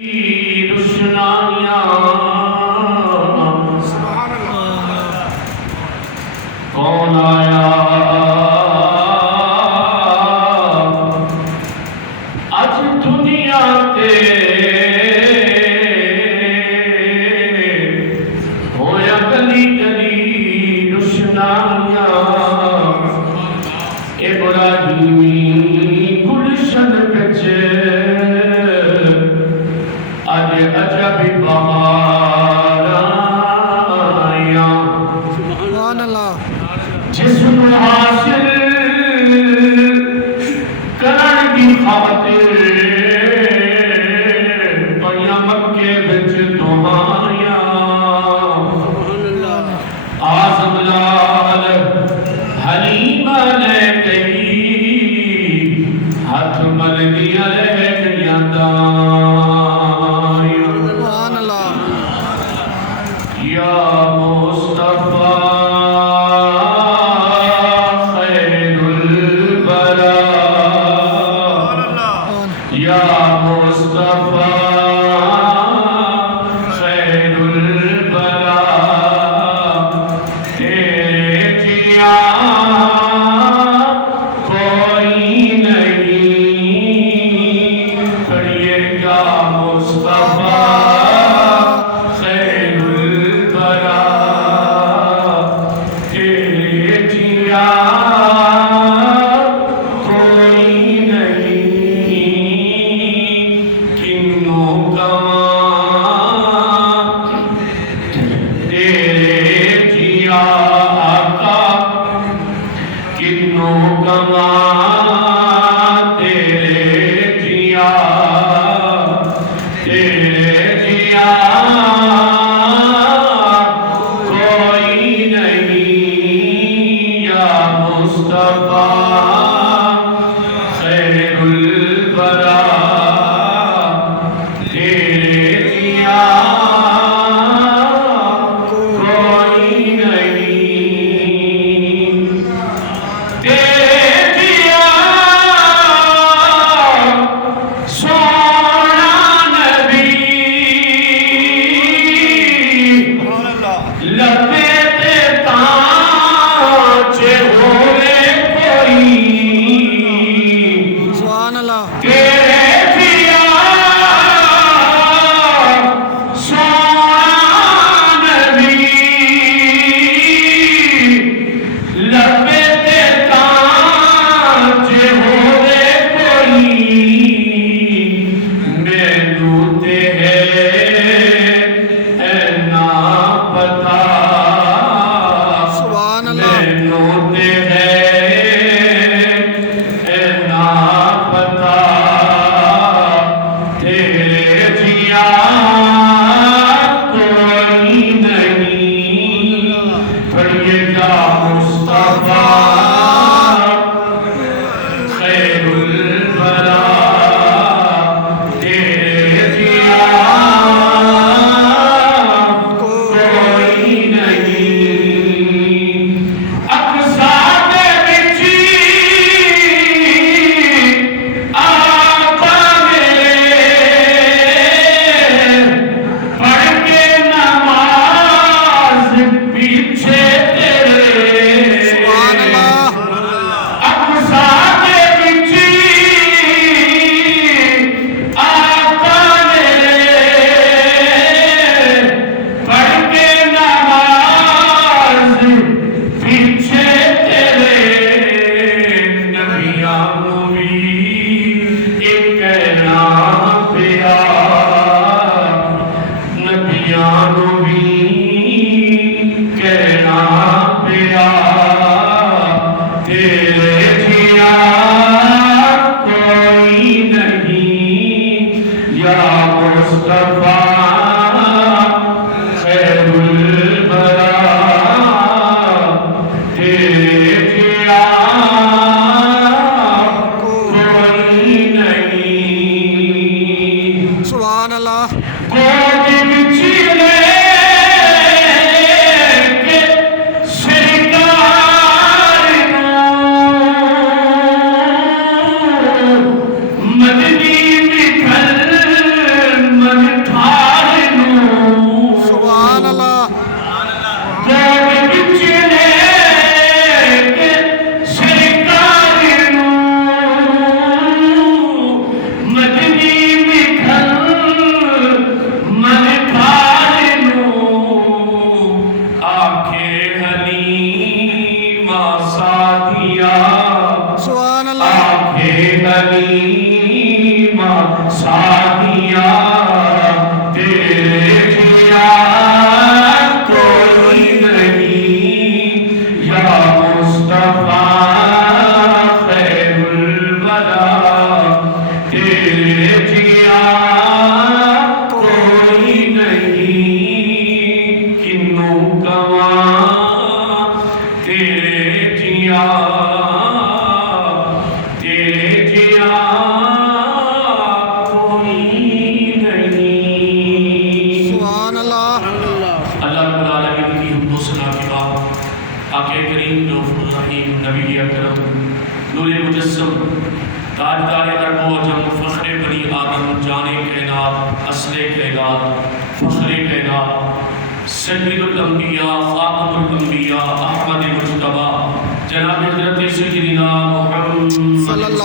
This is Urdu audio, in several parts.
روشنائیاں کون آیا اج دنیا تے ہویا گلی گلی روشنائیاں ابراہیمی گلشن وچ عجب بہار آیا سبحان اللہ جسم حاصل کرن کی خاطر پیا مکے وچ دعائیاں سبحان اللہ آزم لال حلیم نے کہی ہاتھ مل گیا رہ گیا سبحان اللہ یا مصطفیٰ خیر البراء یا مصطفیٰ خیر البراء تیرے جیا کوئی نہیں پڑھئے یا مصطفیٰ سبحان اللہ مدنی نبی اکرم نور مجسم تاجدار عرب و عجم فخر بنی آدم جان کائنات اصل کائنات فخر کائنات سید الانبیاء خاتم الانبیاء احمد مجتبی جناب حضرت سیدنا محمد صلی اللہ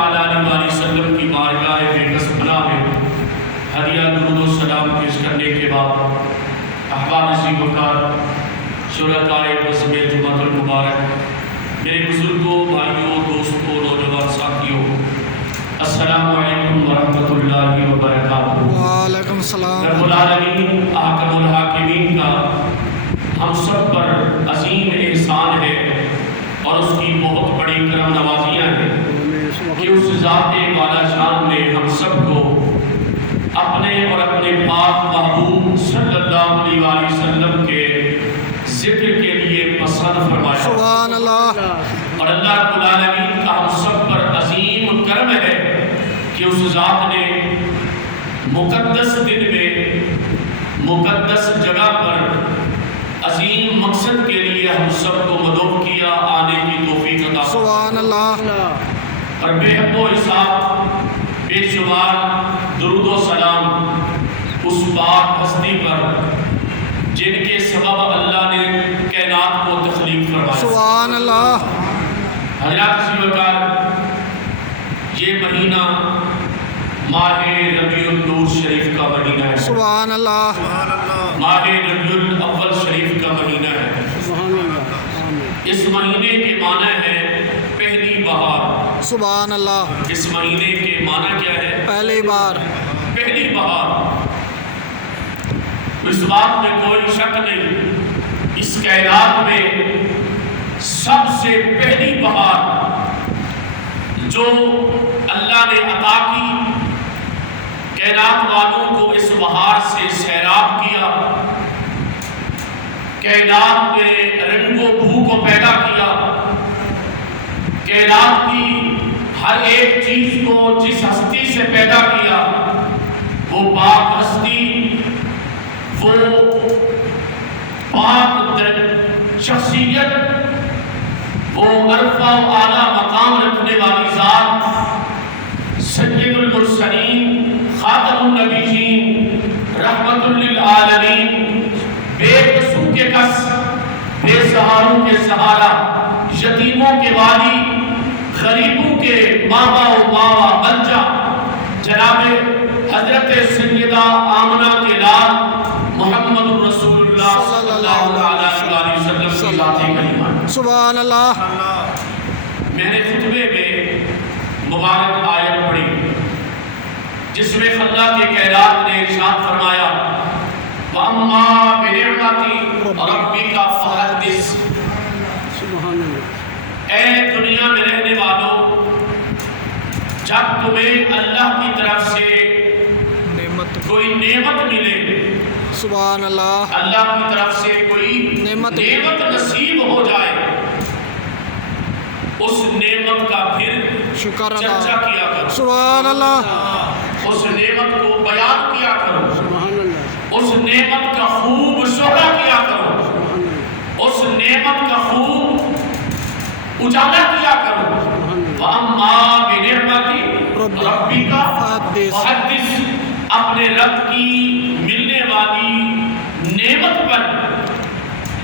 علیہ وسلم کی بارگاہ بے پناہ میں ہدیہ درود و سلام پیش کرنے کے بعد احباب نصیب وقار شرکاء بزم جمعۃ المبارک میرے بزرگوں بھائیوں دوستوں نوجوان ساتھیوں السلام علیکم ورحمۃ اللہ وبرکاتہ۔ وعلیکم السلام۔ رب العالمین حاکم الحاکمین کا ہم سب پر عظیم احسان ہے اور اس کی بہت بڑی کرم نوازیاں ہیں کہ اس ذات والا شان نے ہم سب کو اپنے اور اپنے پاک محبوب صلی اللہ علیہ وسلم کے ذکر کے لیے پسند فرمایا۔ سبحان اللہ۔ اور اللہ رب العالمین کا ہم سب پر عظیم کرم ہے کہ اس ذات نے مقدس دن میں مقدس جگہ پر عظیم مقصد کے لیے ہم سب کو مدعو کیا، آنے کی توفیق عطا فرمائی۔ سبحان اللہ۔ اور بے حد و حساب بے شمار درود و سلام اس پاک ہستی پر جن کے سبب اللہ نے کائنات کو تخلیق فرمایا۔ سبحان اللہ۔ حضرات سی وقار یہ مہینہ ماہ ربیع النور شریف کا مہینہ ہے، سبحان اللہ۔ ماہ ربیع الاول شریف کا مہینہ ہے۔ اس مہینے کے معنی ہے پہلی بہار۔ سبحان اللہ۔ اس مہینے کے معنی کیا ہے؟ پہلی بار۔ پہلی بہار۔ اس بات میں کوئی شک نہیں، اس کائنات میں سب سے پہلی بہار جو اللہ نے عطا کی، کائنات والوں کو اس بہار سے سیراب کیا، کائنات میں رنگ و بو کو پیدا کیا، کائنات کی ہر ایک چیز کو جس ہستی سے پیدا کیا وہ پاک ہستی، وہ پاک شخصیت، وہ عرفہ و اعلیٰ مقام رکھنے والی ذات سید المرسلین خاتم النبیین رحمت للعالمین، بے کسوں کے کس، بے سہاروں کے سہارا، یتیموں کے والی، غریبوں کے ماما و ماما بنجا، جناب حضرت سیدہ آمنہ کے لال محمد رسول اللہ صلی اللہ علیہ وسلم کی ذات کریمہ۔ سبحان اللہ۔ میں نے خطبے میں مبارک آیت پڑھی جس میں اللہ کے کائنات نے ارشاد فرمایا وَأَمَّا بِنِعْمَتِ رَبِّكَ فَحَدِّثْ۔ اے دنیا میں رہنے والوں، جب تمہیں اللہ کی طرف سے کوئی نعمت ملے، سبحان اللہ، اللہ کی طرف سے کوئی نعمت نصیب ہو جائے، اس نعمت کا پھر شکر ادا، چرچا کیا کرو، سبحان اللہ، اس نعمت کو بیان کیا کرو، اس نعمت کا خوب شہرہ کیا کرو، اس نعمت کا خوب اجالا کیا کرو۔ وَأَمَّا بِنِعْمَتِ رَبِّكَ فَحَدِّثْ، اپنے رب کی ملنے والی نعمت پر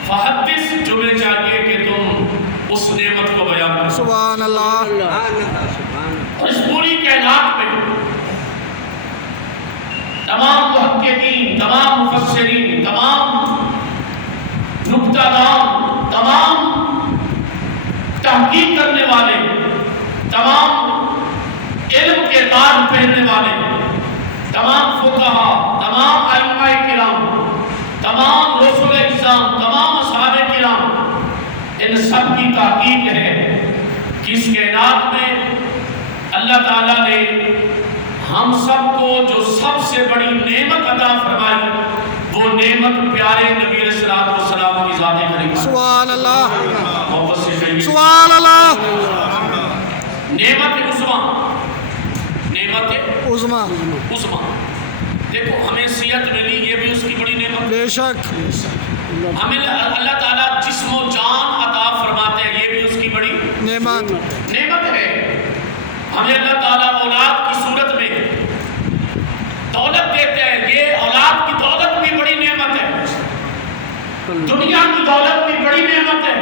فحدث، تمہیں چاہیے کہ تم اس نعمت کو بیان کرو۔ سبحان اللہ۔ اور اس پوری کائنات میں تمام محققین، تمام مفسرین، تمام نکتہ دان، تمام تحقیق کرنے والے، تمام علم کے تاج پہننے والے، تمام فقہا، تمام علماء کرام، تمام رسول اعظام، تمام اصحاب کرام، ان سب کی تحقیق ہے کہ اس کائنات میں اللہ تعالیٰ نے ہم سب کو جو سب سے بڑی نعمت عطا فرمائی، وہ نعمت پیارے نبی علیہ الصلوۃ والسلام کی ذات کریمہ۔ سبحان اللہ، محبت سے کہیے سبحان اللہ۔ نعمت عظمیٰ، نعمت عظمیٰ، عظمیٰ، دیکھو ہمیں صحت ملی، یہ بھی اس کی بڑی نعمت، بے شک۔ ہمیں اللہ تعالیٰ جسم و جان عطا فرماتے ہیں، یہ بھی اس کی بڑی نعمت نعمت ہے۔ ہمیں اللہ تعالیٰ اولاد کی صورت میں دولت دیتے ہیں، یہ اولاد کی دولت بھی بڑی نعمت ہے، دنیا کی دولت بھی بڑی نعمت ہے۔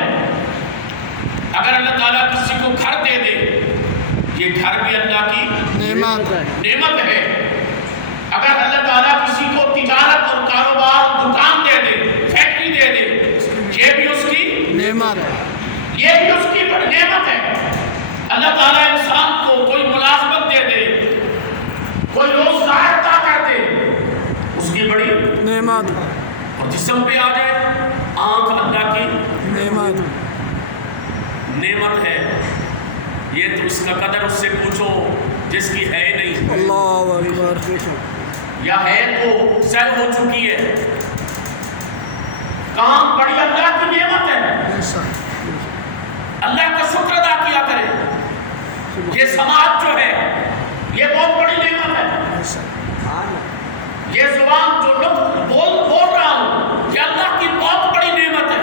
اگر اللہ تعالیٰ کسی کو گھر دے دے، یہ گھر بھی اللہ کی نعمت ہے۔ اگر اللہ تعالیٰ کسی کو تجارت اور کاروبار، دکان دے دے، فیکٹری دے دے، یہ بھی اس کی نعمت یہ بھی اس کی بڑی نعمت ہے۔ اللہ تعالیٰ انسان کو کوئی ملازمت دے دے، کوئی روزگار عطا کر دے، اس کی بڑی نعمت اور جسم پہ آ جائے، آنکھ اللہ کی نعمت ہے۔ یہ تو اس کا قدر اس سے پوچھو جس کی ہے نہیں، اللہ اکبر، یا ہے تو سیر ہو چکی ہے۔ کام بڑی اللہ کی نعمت ہے، اللہ کا شکر ادا کیا کرے۔ یہ سماج جو ہے یہ بہت بڑی نعمت ہے، یہ زبان جو لوگ بول رہا ہوں یہ اللہ کی بہت بڑی نعمت ہے۔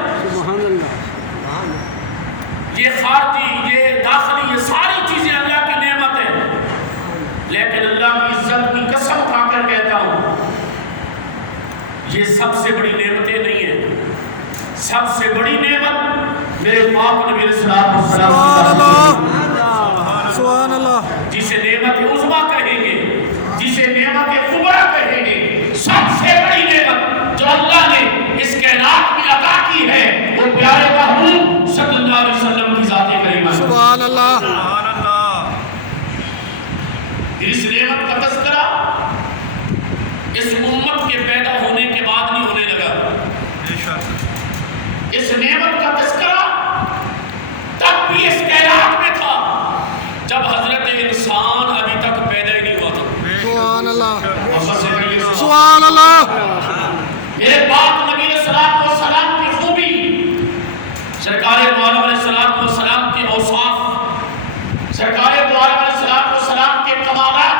یہ خارجی، یہ داخلی، یہ ساری چیزیں اللہ کی نعمت ہے، لیکن اللہ کی عزت کی قسم کھا کر کہتا ہوں یہ سب سے بڑی نعمتیں نہیں ہیں۔ سب سے بڑی نعمت میرے پاک نبی علیہ الصلوۃ والسلام سبحان اللہ، جسے نعمت عظمیٰ کہیں گے، جسے نعمت کبریٰ کہیں گے، سب سے بڑی نعمت جو اللہ نے اس کائنات میں عطا کی ہے وہ پیارے محبوب صلی اللہ علیہ وسلم کی ذات کریمہ ہے۔ سبحان اللہ، اس نعمت کا تذکرہ اس امت کے پیدا ہونے کے بعد نہیں ہونے لگا، اس نعمت کا تذکرہ تب بھی اس کائنات میں تھا جب حضرت انسان ابھی تک پیدا ہی نہیں ہوا تھا۔ سبحان اللہ، سبحان سبحان اللہ، میرے پاک نبی علیہ الصلوۃ والسلام کی خوبی، سرکار دو عالم علیہ الصلوۃ والسلام کے اوصاف، سرکار دو عالم علیہ الصلوۃ والسلام کے کمالات،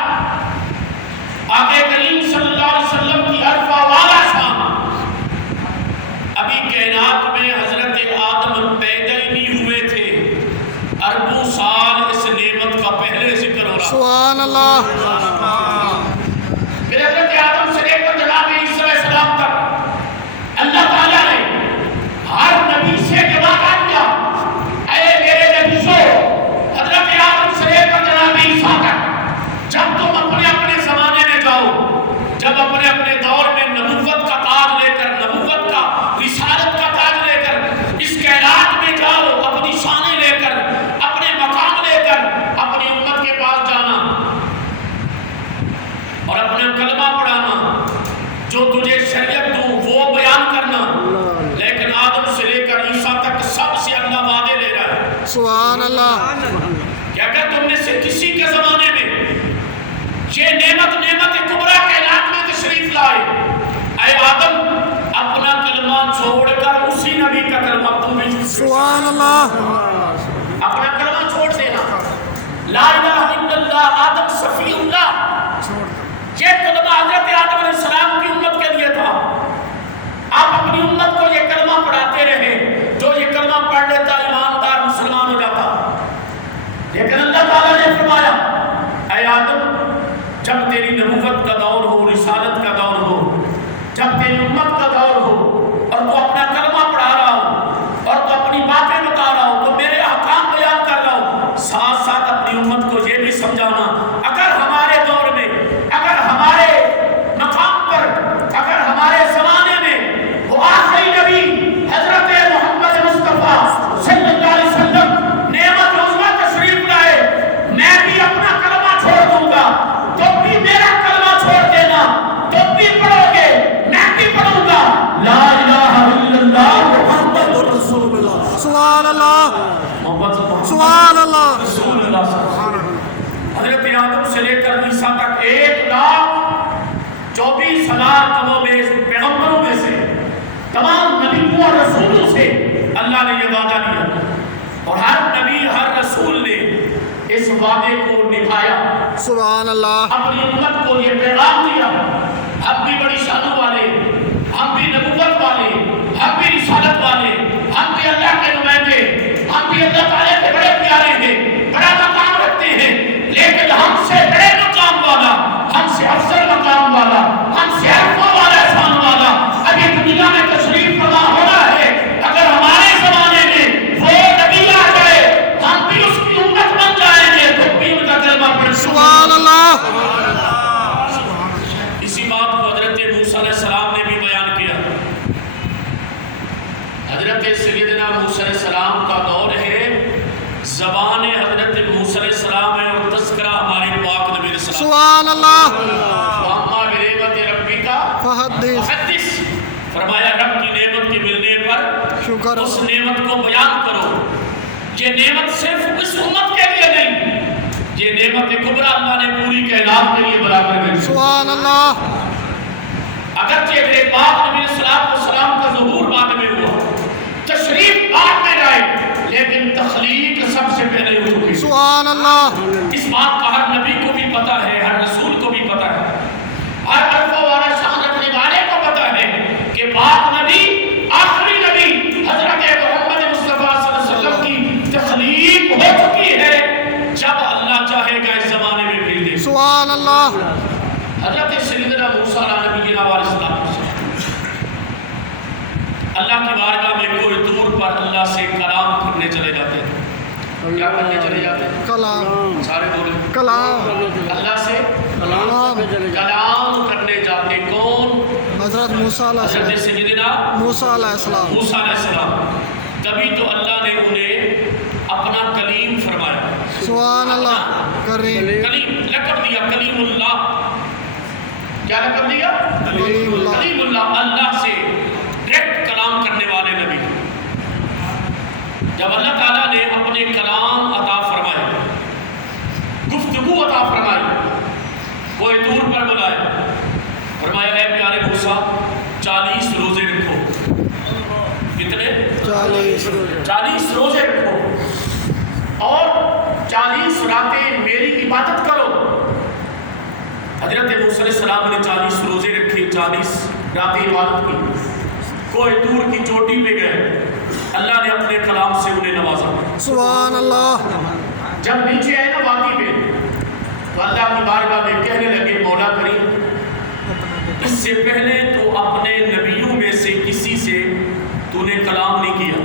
آقا کریم صلی اللہ علیہ وسلم کی عرفہ والا شان۔ ابھی کائنات میں حضرت آدم پیدا ہی نہیں ہوئے تھے، اربوں سال اس نعمت کا پہلے ذکر ہو رہا۔ سبحان اللہ، پھر حضرت آدم سے لے کر جناب عیسیٰ علیہ السلام تک اللہ تعالیٰ نے ہر نبی سے وعدہ کیا، اے میرے نبیوں، حضرت آدم سے لے کر جناب عیسیٰ تک جب تم اپنے اپنے زمانے میں جاؤ، جب اپنے اپنے دور میں نبوت کا تاج لے کر، نبوت کا، رسالت کا تاج لے کر اس کائنات میں جاؤ، اپنی شانیں لے کر، اپنے مقام لے کر اپنی امت کے پاس جانا اور اپنا کلمہ پڑھانا، جو تجھے شریعت دوں وہ بیان کرنا۔ لیکن آدم سے لے کر عیسیٰ تک سب سے اللہ وعدے لے رہا ہے۔ سبحان اللہ، کیا کہ تم نے سے کسی کے زمانے میں یہ نعمت کبریٰ کائنات میں تشریف لائے، اے آدم اپنا کلمہ چھوڑ کر اسی نبی کا کلمہ تم بھی، سبحان اللہ، اپنا کلمہ چھوڑ دینا، لا الہ الا اللہ، آدم صفی اللہ، یہ کلمہ حضرت آدم علیہ السلام کی امت کے لیے تھا۔ آپ اپنی امت کو یہ کلمہ پڑھاتے رہے، جو یہ کلمہ پڑھ لیتا ایماندار مسلمان ہو جاتا۔ لیکن اللہ تعالیٰ نے فرمایا، اے آدم جب تیری نبوت کا دور ہو، رسالت کا دور ہو، جب تیری امت کا دور ہو اور تو اپنا کلمہ پڑھا رہا ہو اور تو اپنی باتیں بتا رہا ہو، تو میرے احکام بیان کر رہا ہو، ساتھ ساتھ اپنی امت کو یہ بھی سمجھانا، اگر ہمارے دور میں، اگر ہمارے مقام پر، اگر ہمارے زمانے میں وہ آخری نبی حضرت محمد مصطفیٰ صلی اللہ علیہ وسلم نعمت عظمیٰ تشریف لائے، میں بھی اپنا کلمہ چھوڑ دوں گا، تم بھی میرا کلمہ چھوڑ دینا، تم بھی پڑھو گے، میں بھی پڑھوں گا، لا الہ الا اللہ محمد رسول اللہ، سبحان اللہ، محمد سبحان اللہ، رسول اللہ صلی اللہ علیہ وسلم۔ حضرت آدم سے لے کر عیسیٰ تک 1,24,000 کم و بیش پیغمبروں میں سے، تمام نبیوں اور رسولوں سے اللہ نے یہ وعدہ لیا، اور ہر نبی، ہر رسول نے اس وعدے کو نبھایا، سبحان اللہ، اپنی امت کو یہ پیغام دیا، ہم بھی بڑی شانوں والے، ہم بھی نبوت والے، ہم فرمایا رب کی نعمت کے ملنے پر شکر اس نعمت کو بیان کرو. یہ نعمت صرف اس امت کے لیے نہیں، یہ نعمت کبریٰ اللہ نے پوری کائنات کے لیے برابر کر دی. سبحان اللہ. اگرچہ میرے پاک نبی صلی اللہ علیہ وسلم کا ظہور بعد میں ہوا، تشریف بعد میں لائے، لیکن تخلیق سب سے پہلے ہو چکی. سبحان اللہ. اس بات کا ہر نبی کو بھی پتا ہے، ہر رسول کو بھی پتا ہے، ہر عرف و شان رکھنے والے کو پتا ہے کہ پاک نبی، آخری نبی حضرت محمد مصطفیٰ صلی اللہ علیہ وسلم کی تخلیق ہو چکی ہے جب اللہ چاہے گا اس زمانے میں بھیج دے. سبحان اللہ. حضرت سیدنا موسیٰ علیہ نبینا علیہ السلام اللہ کی بارگاہ میں کوئی دور پر اللہ سے کلام کرنے چلے جاتے ہیں. کیا کرنے چلے جاتے ہیں؟ کلام. سارے بولے کلام. اللہ سے کلام. کلام کرنے جاتے. کون؟ حضرت موسیٰ علیہ حضرت السلام. سیدنا موسیٰ علیہ السلام. موسیٰ علیہ السلام. تبھی تو اللہ نے انہیں اپنا کلیم فرمایا. سبحان اللہ. کریم. کلیم لقب دیا، کلیم اللہ. کیا لقب دیا؟ کلیم اللہ. کلیم اللہ، اللہ سے ڈائریکٹ کلام کرنے والے نبی. جب اللہ تعالیٰ نے اپنے کلام عطا فرمائے، گفتگو عطا فرمائی، کوئی دور پر بلایا، فرمایا اے پیارے موسیٰ 40 روزے رکھو. کتنے؟ 40 روزے رکھو اور 40 راتیں میری عبادت کرو. حضرت موسیٰ علیہ السلام نے 40 روزے رکھے، 40 راتیں عبادت کی. کوئی دور کی چوٹی پہ گئے، اللہ نے اپنے کلام سے انہیں نوازا. سبحان اللہ. جب نیچے آئے نا وادی میں تو اللہ کی بارگاہ میں کہنے لگے مولا کریم اس سے پہلے تو اپنے نبیوں میں سے کسی سے تو نے کلام نہیں کیا،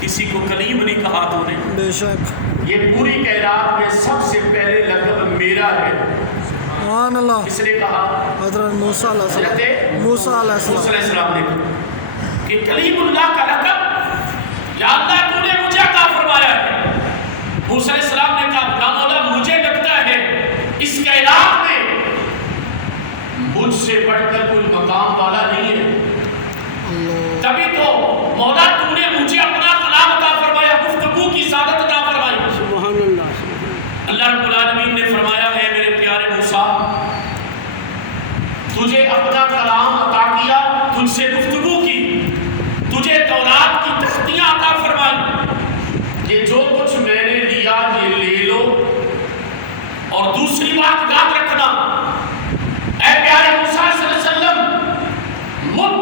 کسی کو کلیم نہیں کہا تو نے. بے شک. یہ پوری کائنات میں سب سے پہلے لقب میرا ہے. سبحان اللہ. کس نے کہا؟ حضرت موسیٰ علیہ السلام. حضرت موسیٰ علیہ موسیٰ السلام. علیہ السلام نے کہا کہ کلیم اللہ کا لقب یا اللہ تو نے مجھے عطا فرمایا ہے. موسیٰ علیہ السلام نے کہا یا مولا مجھے لگتا ہے اس کائنات میں مجھ سے بڑھ کر کوئی مقام والا نہیں ہے. تبھی تو مولا تو نے مجھے اپنا کلام عطا فرمایا، گفتگو کی سعادت عطا فرمائی. سبحان اللہ. اللہ رب العالمین نے فرمایا ہے میرے پیارے موسیٰ تجھے اپنا کلام عطا کیا، تجھ سے گفتگو کی، تجھے تورات کی تختیاں عطا فرمائی. یہ جو کچھ میں نے لیا یہ لے لو. اور دوسری بات یاد رکھنا اے پیارے موسیٰ صلی اللہ علیہ وسلم، مت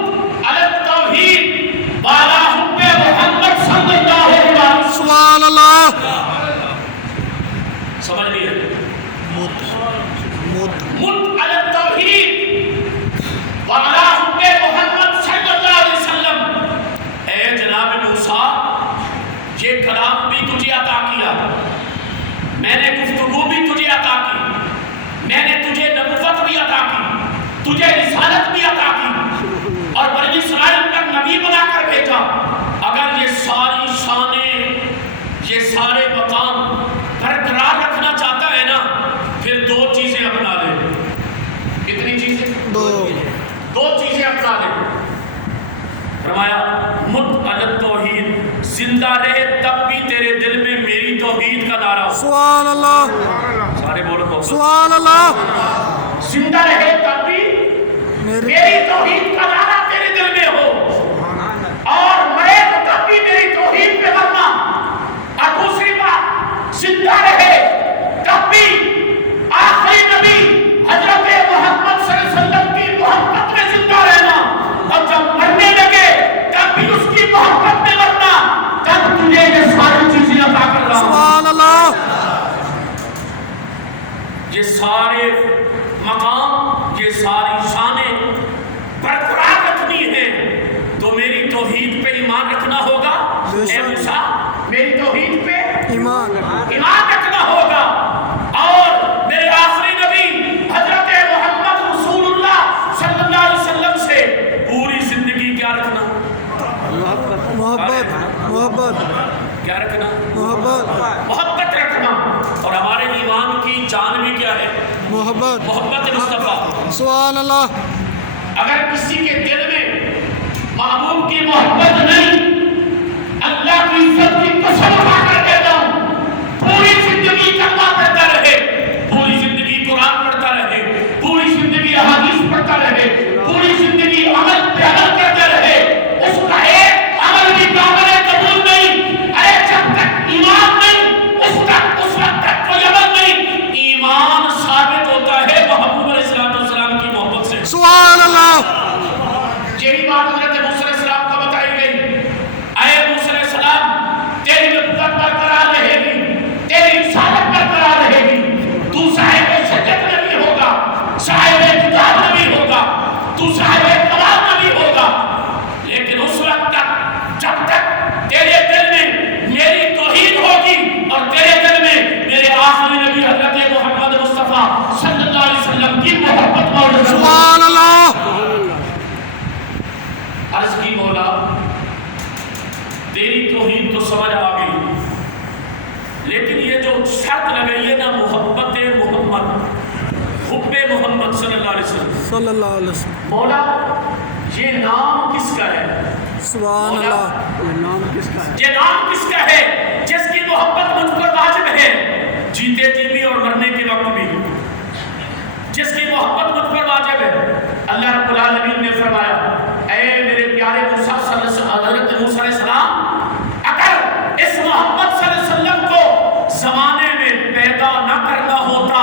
علی التوحید بالا حب محمد صلی اللہ علیہ وسلم. سبحان اللہ. سمجھ لیے؟ مت علی التوحید بالا حب محمد صلی اللہ علیہ وسلم. اے جناب موسیٰ یہ کلام بھی تجھے عطا کیا، میں نے گفتگو بھی تجھے عطا کی، میں نے تجھے نبوت بھی عطا کی، تجھے رسالت بھی عطا کی اور بنی اسرائیل پر نبی بنا کر بھیجا. اگر یہ ساری شانیں، یہ سارے مقام برقرار رکھنا چاہتا ہے نا پھر 2 چیزیں اپنا لے. کتنی چیزیں؟ 2 چیزیں اپنا لے. فرمایا مت علی التوحید، زندہ رہے تب بھی تیرے دل میں میری توحید کا نعرہ ہو. سبحان اللہ. سارے بولو سبحان اللہ. زندہ رہے تب بھی میری توحید کا نعرہ تیرے دل میں ہو اور مرے تو تب بھی میری توحید پہ مرنا. اور دوسری بات زندہ رہے تب بھی آخری نبی حضرت محمد صلی اللہ علیہ وسلم کی محبت میں زندہ رہنا اور جب مرنے لگے تب بھی اس کی محبت میں مرنا. تب تجھے یہ ساری چیزیں عطا کر رہا ہوں. سبحان اللہ. یہ سارے مقام، یہ ساری شانیں برقرار رکھنی ہیں تو میری توحید پہ ایمان رکھنا ہوگا. اے موسیٰ میری توحید پہ ایمان رکھنا ہوگا. اور میرے آخری نبی حضرت محمد رسول اللہ صلی اللہ علیہ وسلم سے پوری زندگی کیا رکھنا؟ محبت. کیا رکھنا؟ محبت رکھنا. اور ہمارے ایمان کی جان بھی کیا ہے؟ محبت محبت مصطفیٰ. سبحان اللہ. اگر کسی کے دل میں محبوب کی محبت نہیں، اللہ کی عزت کی قسم کھا کر کہتا ہوں، پوری زندگی کلمہ پڑھتا رہے، پوری زندگی قرآن پڑھتا رہے، پوری زندگی احادیث پڑھتا رہے، پوری زندگی عمل پہ عمل کرتا رہے، اس کا ایک عمل بھی قابل قبول نہیں۔ ارے جب تک ایمان نہیں، اس وقت تک کوئی عمل نہیں۔ ایمان ثابت ہوتا ہے محبوب علیہ السلام کی محبت سے۔ سبحان اللہ۔ یہی بات حضرت موسیٰ علیہ السلام کو بتائی گئی، اے موسیٰ علیہ السلام، تیری نبوت برقرار رہے گی، تیری رسالت برقرار رہے گی، تو صاحب شریعت نبی ہوگا، صاحب کتاب نبی ہوگا، تو صاحب کلام نبی ہوگا، لیکن اس وقت تک جب تک تیرے دل میں میری توحید ہوگی اور تیرے دل میں میرے آخری نبی حضرت محمد مصطفیٰ صلی اللہ علیہ وسلم کی محبت موجود ہے۔ سبحان اللہ۔ عرض کی مولا تیری توحید تو سمجھ آ گئی، لیکن یہ جو شرط لگئی ہے نا، محبت محمد، حب محمد صلی اللہ علیہ وسلم، صلی اللہ علیہ وسلم۔ مولا یہ نام کس کا ہے؟ سبحان اللہ۔ یہ نام کس کا ہے جس کی محبت مجھ پر واجب ہے، جیتے جی بھی اور مرنے کے وقت بھی، جس کی محبت مجھ پر واجب ہے۔ اللہ رب العالمین نے فرمایا، اے میرے پیارے موسیٰ حضرت موسیٰ علیہ السلام، اگر اس محمد صلی اللہ علیہ وسلم کو زمانے میں پیدا نہ کرنا ہوتا،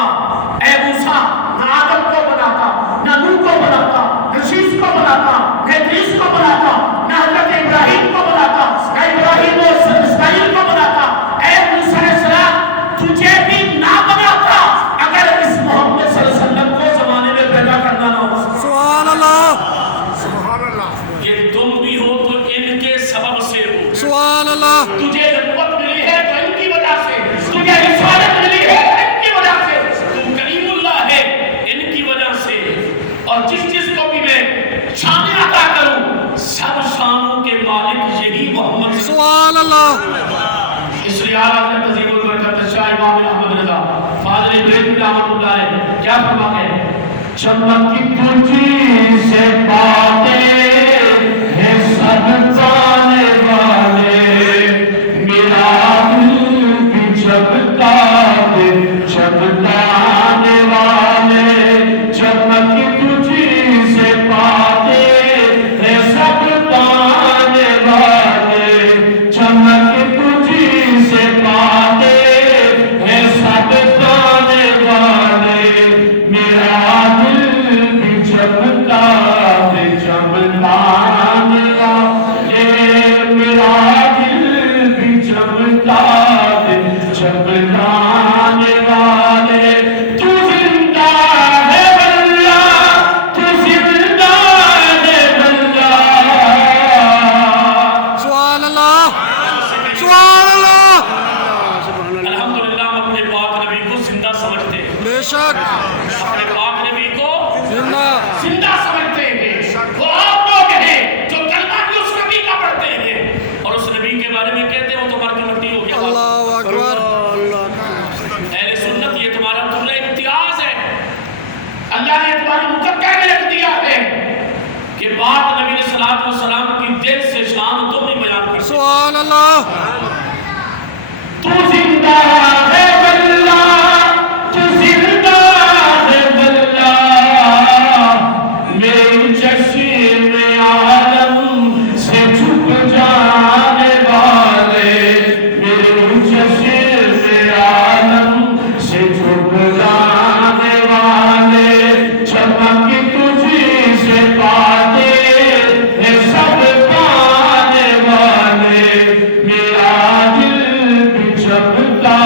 اے موسیٰ نہ آدم کو بناتا، نہ نوح کو بناتا، نہ شیش کو بناتا، نہ ادریس کو بناتا، نہ حضرت ابراہیم کو بناتا، نہ ابراہیم و اسماعیل کو بناتا، اے موسیٰ علیہ السلام تجھے بھی نہ بناتا اگر اس محمد صلی اللہ علیہ وسلم کو زمانے میں پیدا کرنا نہ ہو۔ سبحان اللہ۔ یہ تم بھی ہو تو ان کے سبب سے ہو۔ سبحان اللہ۔ تجھے نبوت ملی ہے تو ان کی وجہ سے، تجھے رسالت ملی ہے ان کی وجہ سے، تو کریم اللہ ہے ان کی وجہ سے، اور جس جس کو بھی میں شان عطا کروں سب شانوں کے مالک یہی محمد۔ سبحان اللہ۔ اس لیے آج تذیب البرکت شاہ امام احمد رضا فاضل بریلوی رحمۃ اللہ علیہ کیا فرماتے ہیں؟ چمک تجھی سے باتیں ہیں سب جانے والے، میرا دل بھی جھکتا ہے جھکتانے والے، چمک تجھی سے باتیں ہیں سب جانے والے، چمک تجھی سے باتیں ہیں سب جانے والے، میرا دل بھی جھکتا ہے جھکتانے والے، میرا دل بھی جھکتا ہے جھکتانے والے، تو زندہ ہے اللہ، تو زندہ ہے اللہ۔ سبحان اللہ۔ سبحان اللہ۔ الحمدللہ ہم اپنے پاک نبی کو زندہ سمجھتے ہیں، بے شک اپنے پاک نبی کو زندہ۔ زندہ سمجھتے ہیں۔ وہ آپ لوگ ہیں جو کلمہ بھی اس نبی کا پڑھتے ہیں اور اس نبی کے بارے میں کہتے ہیں وہ تمہار کی مٹی ہو گیا۔ اللہ اکبر۔ اہل سنت یہ تمہارا تمہیں امتیاز ہے، اللہ نے تمہاری مقدمے میں رکھ دیا ہے کہ پاک نبی علیہ السلام کی دل سے شان تم نہیں بیان کر سکتے۔ سبحان اللہ۔ تو زندہ ہے اللہ، تو زندہ ہے اللہ، میری چشم عالم سے چھپ جانے والے، میری چشم عالم سے چھپ جانے والے، چمک تجھی سے باتیں ہیں سب پانے والے، میرا دل بھی جھکتا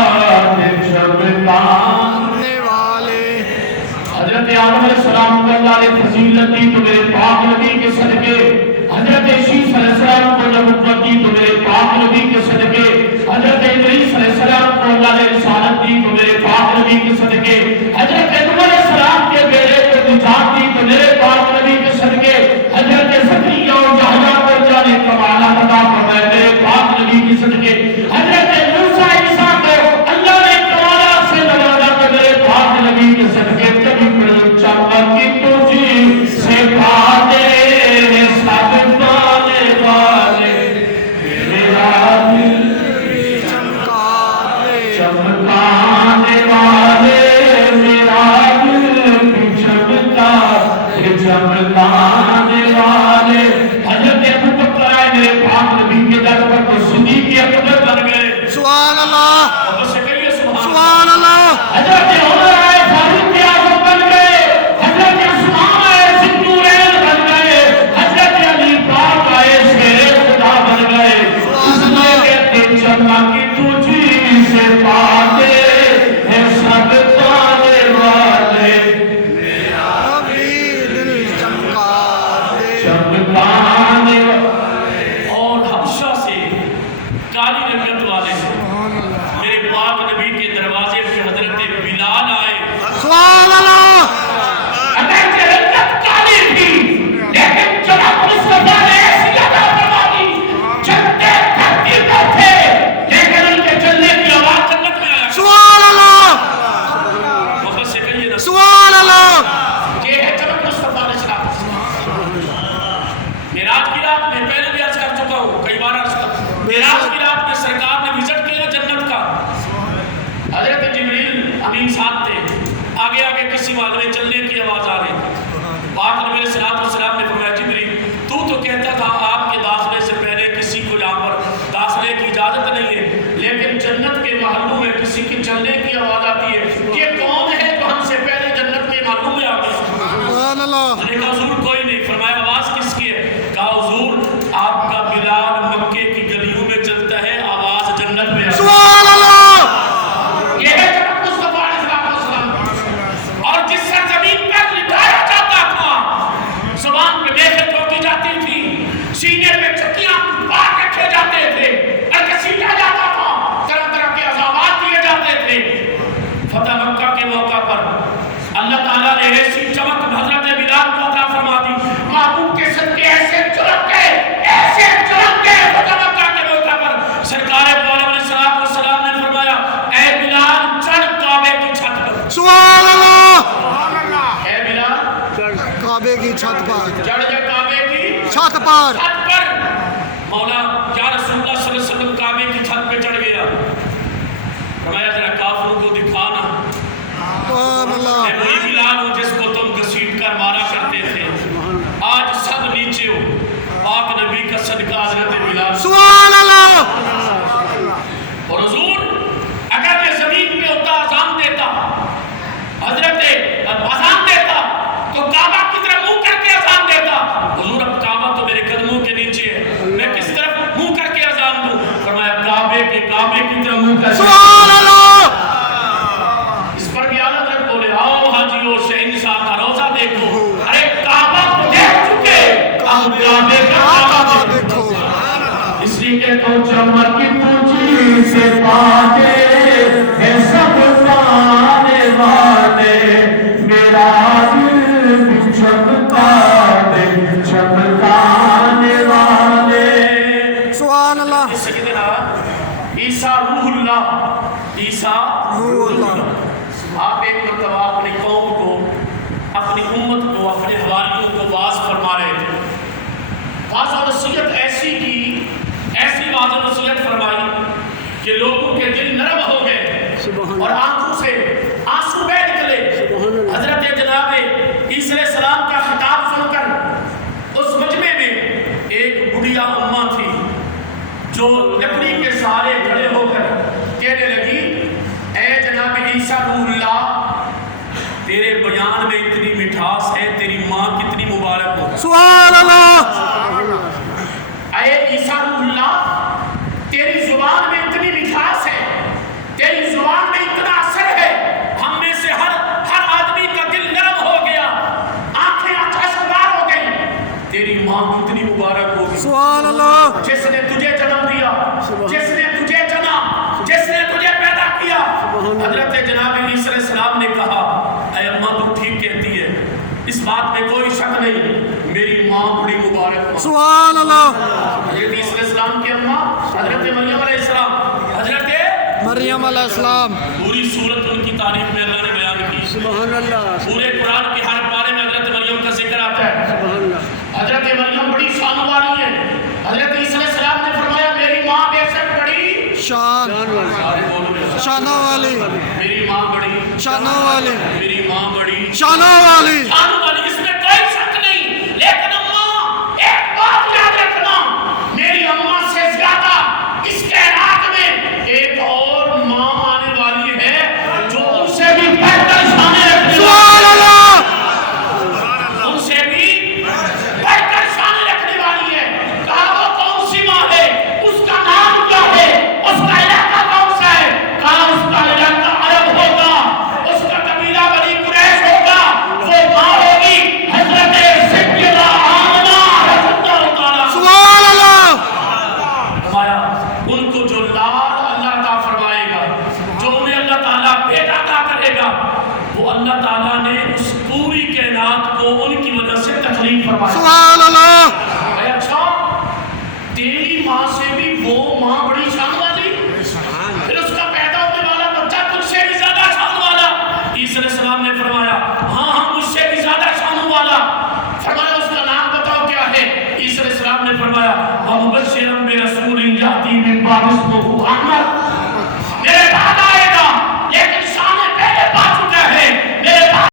ہے جھکتانے والے۔ حضرت آدم علیہ السلام کو اللہ نے فضیلت دی تو میرے پاک نبی کے صدقے، حضرت عیسیٰ علیہ السلام کو نبوت دی تو میرے پاک نبی کے صدقے، حضرت ادریس علیہ السلام کو اللہ نے رسالت دی تو میرے پاک نبی کے صدقے، حضرت نوح علیہ السلام کے بیٹے کو نجات دی تو میرے پاک نبی کے صدقے، حضرت زکریا اور یحییٰ کو اللہ نے کمالات عطا فرمائے میرے پاک نبی کے صدقے، حضرت موسیٰ عیسیٰ کو اللہ نے کمالات سے نوازا تو میرے پاک نبی کے صدقے۔ تبھی پڑھو چمک تجھی سے بات بھاگنے چلنے کی آواز آ رہی تھی. پاک نبی علیہ السلام نے فرمایا جبریل تو کہتا تھا آپ کے داخلے سے پہلے کسی کو یہاں پر داخلے کی اجازت نہیں ہے، لیکن جنت کے محلوں میں کسی کے چلنے کی آواز آتی ہے. یہ کون ہے جو ہم سے پہلے جنت کے محلوں میں آ گیا؟ سبحان اللہ. نے کہا حضور کوئی نہیں. فرمایا آواز کس کی ہے؟ کہا حضور آپ کا بلال مکے کی گلیوں میں چلتا ہے، آواز جنت میں آتی ہے. سبحان اللہ. یہ ہے جنت مصطفیٰ علیہ السلام. اور جس سرزمین پر لٹایا جاتا تھا زبان پہ میخیں ٹھوکی جاتی تھی، سینے پہ چکیاں پار رکھے جاتے تھے، کسیٹا جاتا تھا، طرح طرح کے عذابات دیے جاتے تھے. فتح مکہ کے موقع پر اللہ تعالیٰ نے ایسی چمک حضرت بلال کو عطا فرما دی. محبوب کے صدقے ایسے چمک گئے فتح مکہ کے موقع پر سرکار علیہ السلام نے فرمایا اے بلال چڑھ کعبے کی چھت پر. سبحان اللہ. اے بلال کعبے کی چھت پر چڑھ جا کعبے کی چھت پر. چھت پر. مولا یا رسول اللہ صلی اللہ علیہ وسلم کعبے کی چھت پہ چڑھ گیا. فرمایا ذرا کافروں کو دکھانا سبحان اللہ. میں وہی بلال ہوں جس کو تم گھسیٹ کر مارا کرتے تھے. آج سب نیچے ہو. پاک نبی کا صدقہ حضرت بلال. سبحان اللہ. اور حضور اگر میں زمین پہ ہوتا اذان دیتا، حضرت اذان دیتا تو کعبہ کی طرف منہ کر کے اذان دیتا. حضور اب کعبہ تو میرے قدموں کے نیچے ہے، میں کس طرف منہ کر کے اذان دوں؟ فرمایا کعبے کی طرف منہ کر کے. سبحان اللہ. اس پر بھی اعلیٰ حضرت بولے آؤ حاجیوں شہنشاہ کا روزہ دیکھو. ارے کعبہ کو دیکھ چکے اب کعبے کا کعبہ دیکھو. اس لیے کہ تو چمک تجھی سے پاتے ہے سب پانے والے، میرا دل بھی چمکا دے چمکانے والے. سبحان اللہ. سیدنا عیسیٰ روح اللہ، عیسیٰ روح اللہ. آپ ایک مرتبہ اپنی قوم کو، اپنی امت کو، اپنے حواریوں کو واعظ فرما رہے تھے. واعظ و نصیحت ایسی کی، ایسی واعظ و نصیحت فرمائی کہ لوگوں کے دل نرم ہو گئے اور آنکھوں سے آنسو بہہ نکلے. حضرت جناب عیسیٰ علیہ السلام کا خطاب سن کر اس مجمع میں ایک بڑھیا اماں تھی جو لکڑی کے سہارے کھڑے ہو کر کہنے لگی اے جناب عیسیٰ روح اللہ، تیرے بیان میں اتنی مٹھاس ہے، تیری ماں کتنی مبارک ہو. سبحان اللہ. اے عیسیٰ روح اللہ، تیری زبان میں اتنی مٹھاس ہے، تیری زبان میں اتنا اثر ہے، ہم میں سے ہر آدمی کا دل نرم ہو گیا، آنکھیں اشکبار ہو گئی. تیری ماں کتنی مبارک ہوگی سبحان اللہ. جس نے تجھے جنم دیا، جس نے تجھے جنا، جس نے تجھے پیدا کیا. حضرت جناب عیسیٰ علیہ السلام نے کہا اے اماں تو ٹھیک کہتی ہے، اس بات میں کوئی شک نہیں، میری ماں بڑی مبارک ہے. سبحان اللہ. حضرت عیسیٰ علیہ السلام کی اماں حضرت مریم علیہ السلام، حضرت مریم علیہ السلام. پوری صورت ان کی تعریف میں اللہ نے بیان کی. سبحان اللہ. پورے قرآن کے ہر پارے میں حضرت مریم کا ذکر آتا ہے. سبحان اللہ. حضرت مریم بڑی شان والی ہے. حضرت عیسیٰ علیہ السلام نے فرمایا میری ماں بے شک بڑی شان. سارے بولو گے. شانہ والی. میری ماں بڑی شانہ والی. میری ماں بڑی شانہ والی.